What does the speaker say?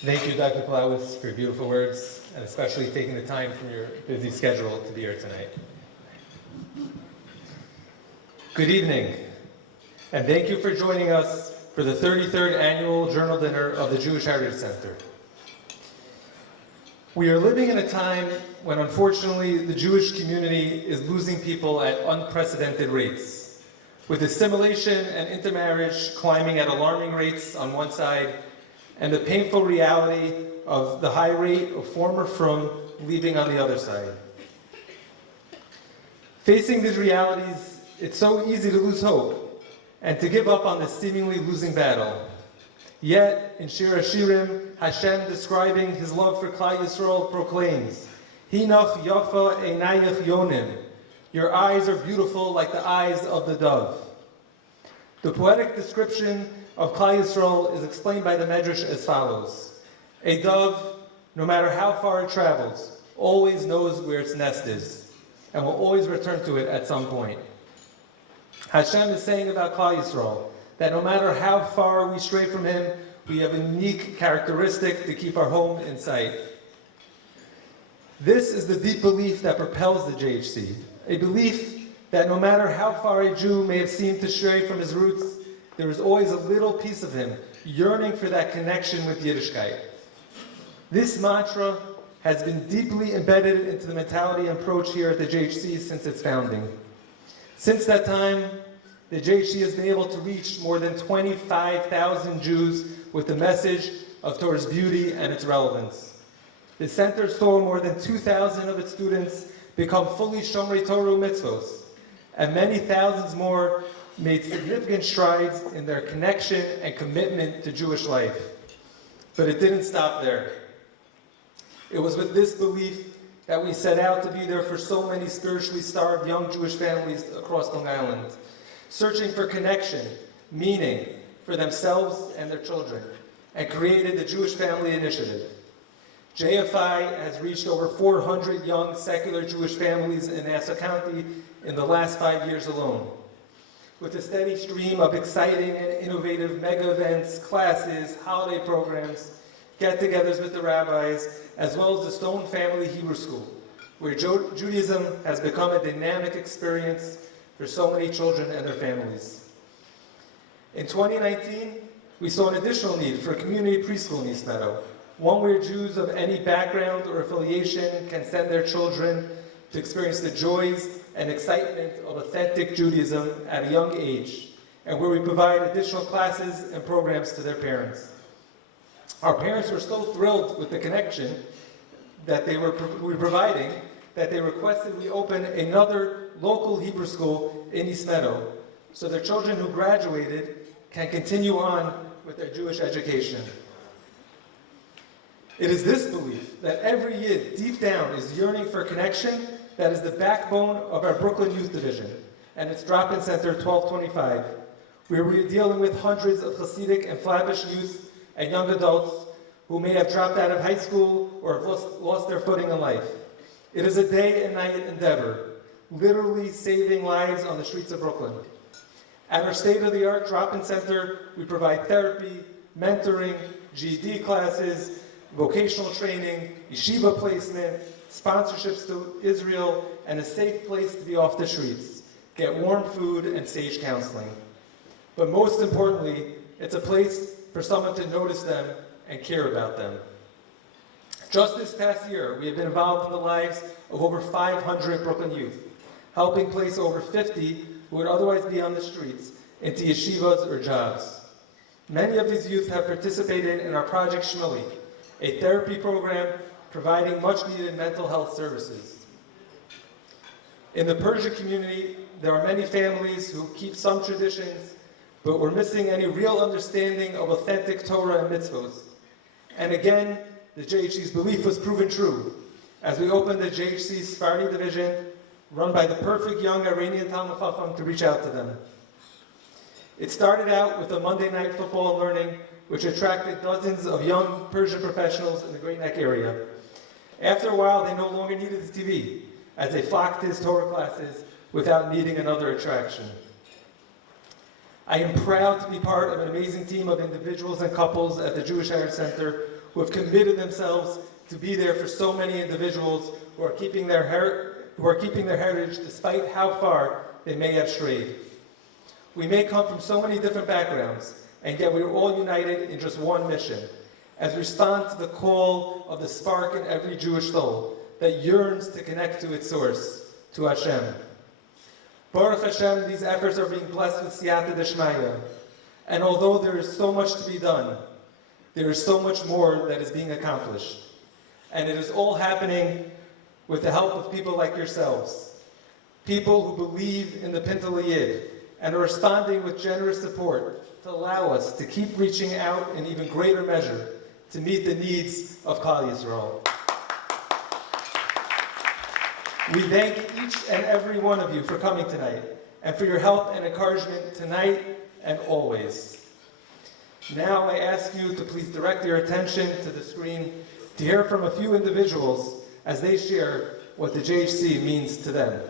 Thank you, Dr. Plowis, for your beautiful words, and especially taking the time from your busy schedule to be here tonight. Good evening, and thank you for joining us for the 33rd Annual Journal Dinner of the Jewish Heritage Center. We are living in a time when, unfortunately, the Jewish community is losing people at unprecedented rates, with assimilation and intermarriage climbing at alarming rates on one side, and the painful reality of the high rate of former frum leaving on the other side. Facing these realities, it's so easy to lose hope and to give up on this seemingly losing battle. Yet, in Shir HaShirim, Hashem, describing his love for Klal Yisrael, proclaims, Hinach yafa einayach yonim, your eyes are beautiful like the eyes of the dove. The poetic description of Klal Yisrael is explained by the Medrash as follows. A dove, no matter how far it travels, always knows where its nest is, and will always return to it at some point. Hashem is saying about Klal Yisrael that no matter how far we stray from him, we have a unique characteristic to keep our home in sight. This is the deep belief that propels the JHC, a belief that no matter how far a Jew may have seemed to stray from his roots, there is always a little piece of him yearning for that connection with Yiddishkeit. This mantra has been deeply embedded into the mentality and approach here at the JHC since its founding. Since that time, the JHC has been able to reach more than 25,000 Jews with the message of Torah's beauty and its relevance. The center saw more than 2,000 of its students become fully Shomrei Torah mitzvos, and many thousands more made significant strides in their connection and commitment to Jewish life. But it didn't stop there. It was with this belief that we set out to be there for so many spiritually starved young Jewish families across Long Island, searching for connection, meaning for themselves and their children, and created the Jewish Family Initiative. JFI has reached over 400 young secular Jewish families in Nassau County in the last 5 years alone. With a steady stream of exciting and innovative mega events, classes, holiday programs, get-togethers with the rabbis, as well as the Stone Family Hebrew School, where Judaism has become a dynamic experience for so many children and their families. In 2019, we saw an additional need for a community preschool in East Meadow, one where Jews of any background or affiliation can send their children to experience the joys and excitement of authentic Judaism at a young age, and where we provide additional classes and programs to their parents. Our parents were so thrilled with the connection that we were providing that they requested we open another local Hebrew school in East Meadow, so their children who graduated can continue on with their Jewish education. It is this belief that every Yid deep down is yearning for connection that is the backbone of our Brooklyn Youth Division and its drop-in center 1225, where we are dealing with hundreds of Hasidic and Flatbush youth and young adults who may have dropped out of high school or have lost their footing in life. It is a day and night endeavor, literally saving lives on the streets of Brooklyn. At our state-of-the-art drop-in center, we provide therapy, mentoring, GED classes, vocational training, yeshiva placement, sponsorships to Israel, and a safe place to be off the streets, get warm food and sage counseling. But most importantly, it's a place for someone to notice them and care about them. Just this past year, we have been involved in the lives of over 500 Brooklyn youth, helping place over 50 who would otherwise be on the streets into yeshivas or jobs. Many of these youth have participated in our Project Shmili, a therapy program providing much-needed mental health services. In the Persia community, there are many families who keep some traditions, but we're missing any real understanding of authentic Torah and mitzvos. And again, the JHC's belief was proven true, as we opened the JHC Sephardi division, run by the perfect young Iranian Talmid Chacham, to reach out to them. It started out with a Monday night football learning, which attracted dozens of young Persian professionals in the Great Neck area. After a while, they no longer needed the TV, as they flocked to his Torah classes without needing another attraction. I am proud to be part of an amazing team of individuals and couples at the Jewish Heritage Center who have committed themselves to be there for so many individuals who are keeping their heritage despite how far they may have strayed. We may come from so many different backgrounds, and yet we are all united in just one mission, as we respond to the call of the spark in every Jewish soul that yearns to connect to its source, to Hashem. Baruch Hashem, these efforts are being blessed with siyata d'shmaya, and although there is so much to be done, there is so much more that is being accomplished. And it is all happening with the help of people like yourselves, people who believe in the Pintel Yid and are responding with generous support to allow us to keep reaching out in even greater measure to meet the needs of Klal Yisrael. We thank each and every one of you for coming tonight and for your help and encouragement tonight and always. Now I ask you to please direct your attention to the screen to hear from a few individuals as they share what the JHC means to them.